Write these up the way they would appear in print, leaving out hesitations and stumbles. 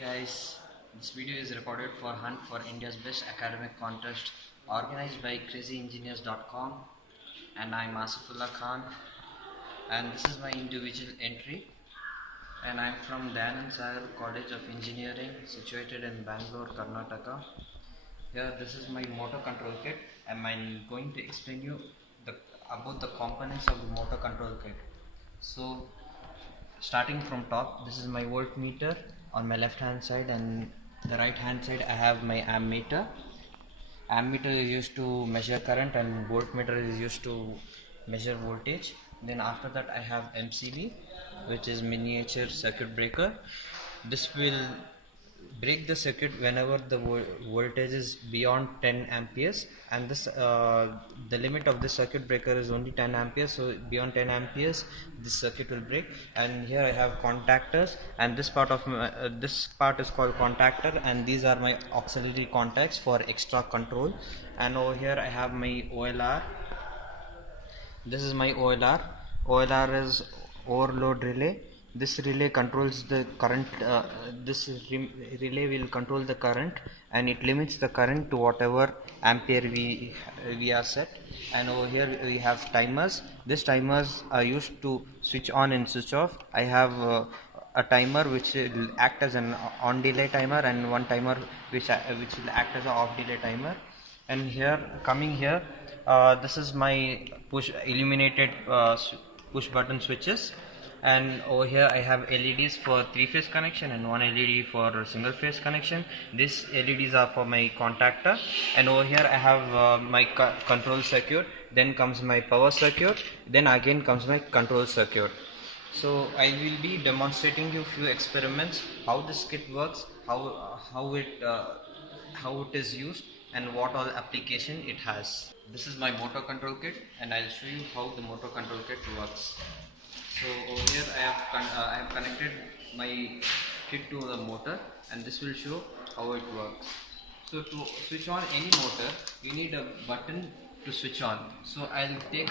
Guys, this video is recorded for Hunt for India's Best Academic Contest organized by crazyengineers.com, and I'm Asifullah Khan, and this is my individual entry, and I'm from Dayanand Sagar College of Engineering situated in Bangalore, Karnataka. Here this is my motor control kit and I'm going to explain you about the components of the motor control kit. So starting from top, this is my voltmeter on my left hand side, and the right hand side I have my ammeter. Ammeter is used to measure current and voltmeter is used to measure voltage. Then after that I have MCB, which is miniature circuit breaker. This will break the circuit whenever the voltage is beyond 10 amperes, and this the limit of the circuit breaker is only 10 amperes, so beyond 10 amperes this circuit will break. And here I have contactors, and this part of this part is called contactor, and these are my auxiliary contacts for extra control. And over here I have my OLR. This is my OLR. OLR is overload relay. This relay controls the current. Relay will control the current, and it limits the current to whatever ampere we are set. And over here we have timers. These timers are used to switch on and switch off. I have a timer which will act as an on delay timer, and one timer which will act as an off delay timer. And here, coming here, this is my push illuminated push button switches, and over here I have LEDs for 3-phase connection and one LED for single phase connection. These LEDs are for my contactor, and over here I have my control circuit. Then comes my power circuit, then again comes my control circuit. So I will be demonstrating you few experiments, how this kit works, how it is used, and what all application it has. This is my motor control kit, and I'll show you how the motor control kit works. So over here I have connected my kit to the motor, and this will show how it works. So to switch on any motor, you need a button to switch on. So I'll take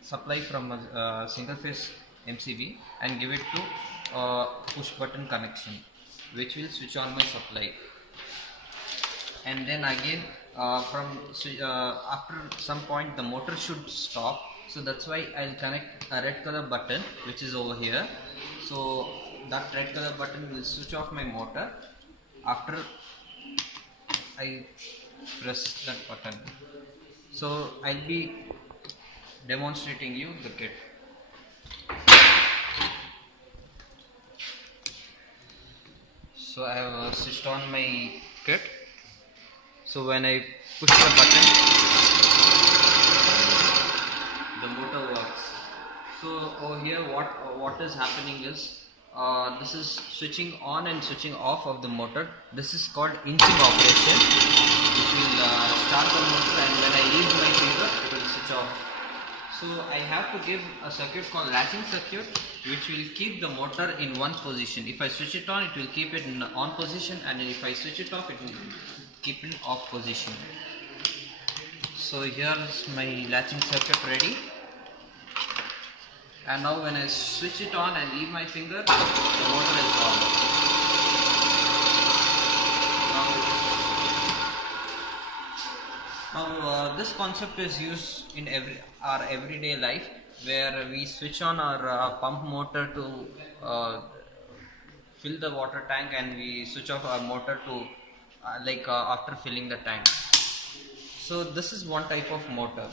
supply from a single phase MCB and give it to push button connection, which will switch on my supply. And then again after some point the motor should stop, so that's why I'll connect a red color button which is over here. So that red color button will switch off my motor after I press that button. So I'll be demonstrating you the kit. So I have switched on my kit. So when I push the button, the motor works. So over here what is happening is this is switching on and switching off of the motor. This is called inching operation, which will start the motor, and when I leave my finger it will switch off. So I have to give a circuit called latching circuit, which will keep the motor in one position. If I switch it on, it will keep it in on position, and if I switch it off, it will keep it off position. So here is my latching circuit ready, and now when I switch it on and leave my finger, the motor is on. Now this concept is used in our everyday life, where we switch on our pump motor to fill the water tank, and we switch off our motor to after filling the tank. So this is one type of motor.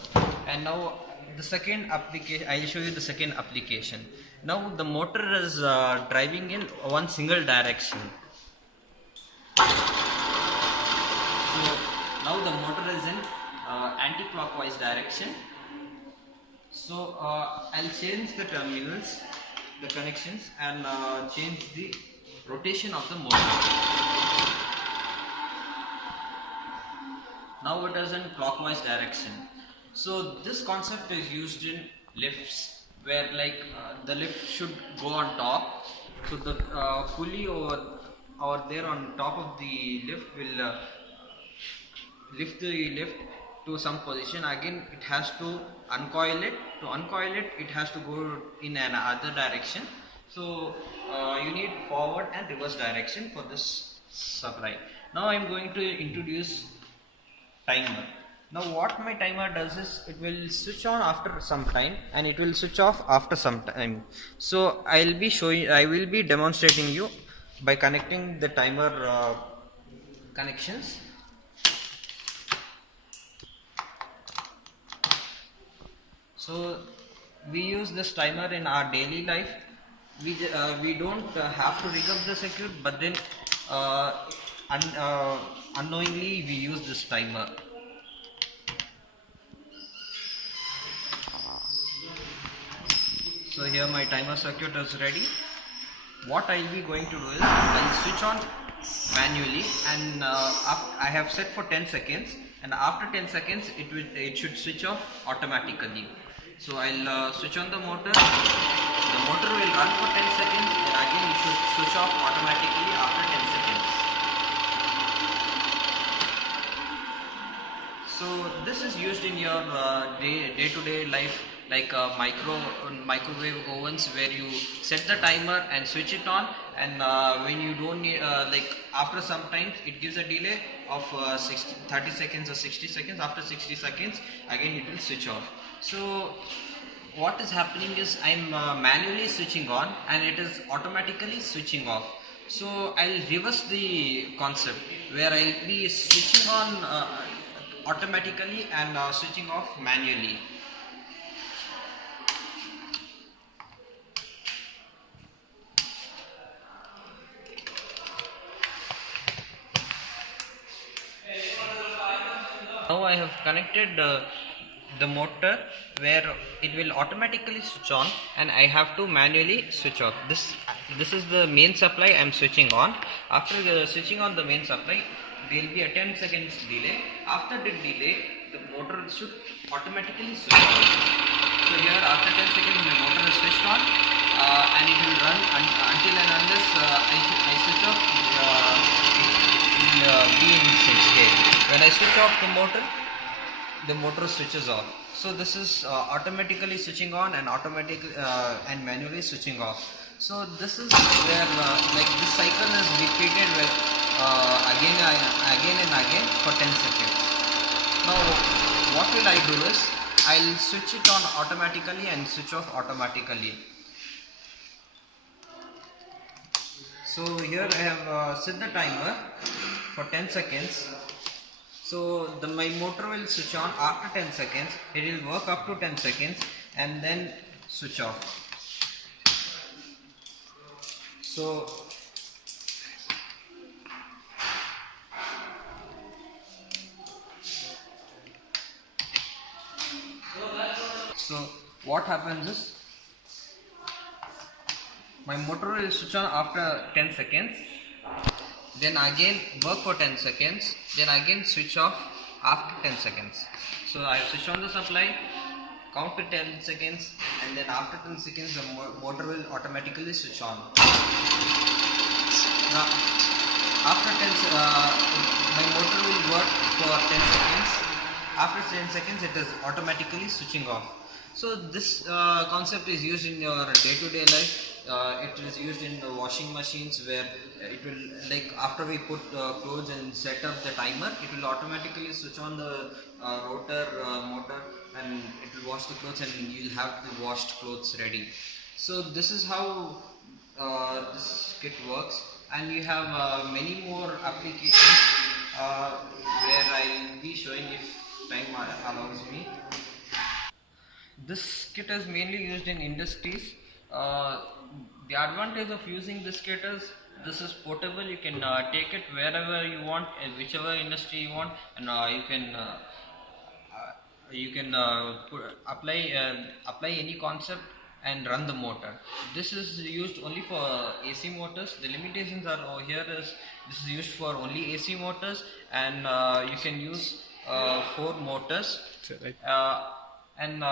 And now the second application, I will show you the second application. Now the motor is driving in one single direction. So now the motor is in anti-clockwise direction. So I'll change the terminals, the connections, and change the rotation of the motor. Now it is in clockwise direction. So this concept is used in lifts, where the lift should go on top. So the pulley over there on top of the lift will lift the lift to some position. Again it has to uncoil it. To uncoil it, it has to go in another direction. So you need forward and reverse direction for this supply. Now I am going to introduce timer. Now what my timer does is it will switch on after some time and it will switch off after some time. So I will be demonstrating you by connecting the timer connections. So we use this timer in our daily life. We don't have to rig up the circuit, but then uh, unknowingly we use this timer. So here my timer circuit is ready. What I'll be going to do is I'll switch on manually, and I have set for 10 seconds, and after 10 seconds it should switch off automatically. So I'll switch on the motor. The motor will run for 10 seconds, and again it should switch off automatically after 10 seconds. So this is used in your day-to-day life, like microwave ovens, where you set the timer and switch it on, and when you don't need, like after some time it gives a delay of 30 seconds or 60 seconds. After 60 seconds again it will switch off. So what is happening is I'm manually switching on and it is automatically switching off. So I'll reverse the concept, where I'll be switching on automatically and switching off manually. Now I have connected the motor, where it will automatically switch on and I have to manually switch off. This is the main supply I am switching on. After switching on the main supply, there will be a 10 seconds delay. After the delay, the motor should automatically switch on. So here after 10 seconds the motor is switched on, and it will run until and unless I switch off. It will be in its state. When I switch off the motor switches off. So this is automatically switching on and and manually switching off. So this is where like this cycle is repeated with again and again for 10 seconds. Now what will I do is I'll switch it on automatically and switch off automatically. So here I have set the timer for 10 seconds. So my motor will switch on after 10 seconds. It will work up to 10 seconds and then switch off. So what happens is my motor will switch on after 10 seconds, then again work for 10 seconds, then again switch off after 10 seconds. So I switch on the supply, count to 10 seconds, and then after 10 seconds the motor will automatically switch on. Now after 10 my motor will work for 10 seconds. After 10 seconds it is automatically switching off. So this concept is used in your day-to-day life. It is used in the washing machines, where it will, like after we put clothes and set up the timer, it will automatically switch on the rotor motor, and it will wash the clothes and you'll have the washed clothes ready. So this is how this kit works, and you have many more applications where I'll be showing if time allows me. This kit is mainly used in industries. The advantage of using this kit is this is portable. You can take it wherever you want, whichever industry you want, and you can apply any concept and run the motor. This is used only for AC motors. The limitations are over here is this is used for only AC motors, and you can use 4 motors. And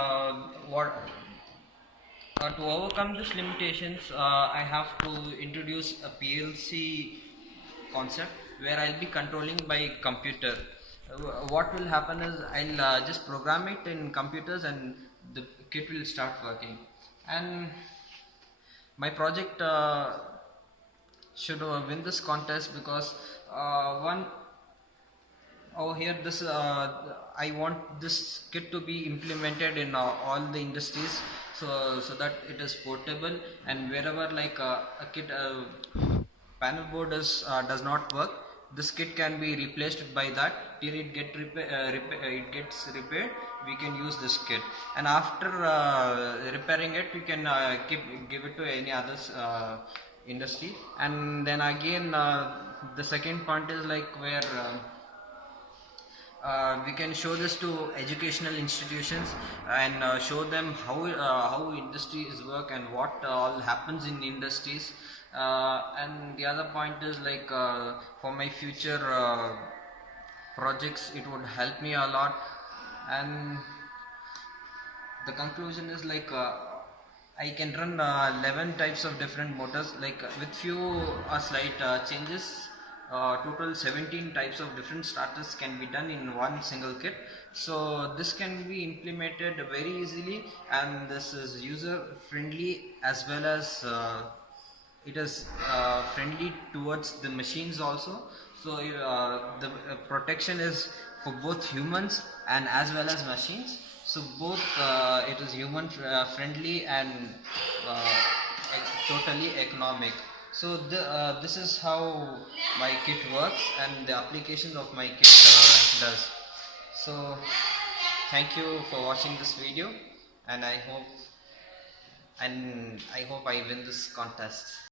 to overcome these limitations, I have to introduce a PLC concept, where I'll be controlling by computer. What will happen is I'll just program it in computers and the kit will start working. And my project should win this contest because one oh here this I want this kit to be implemented in all the industries, so that it is portable, and wherever like a kit panel board is does not work, this kit can be replaced by that till it gets repaired. We can use this kit, and after repairing it we can give it to any other industry. And then again the second point is like where we can show this to educational institutions and show them how industries work and what all happens in industries. And the other point is like for my future projects it would help me a lot. And the conclusion is like I can run 11 types of different motors, like with few slight changes. Total 17 types of different starters can be done in one single kit. So this can be implemented very easily, and this is user friendly as well as it is friendly towards the machines also. So the protection is for both humans and as well as machines. So both it is human friendly and totally economic. So this is how my kit works and the application of my kit does. So thank you for watching this video, and I hope I win this contest.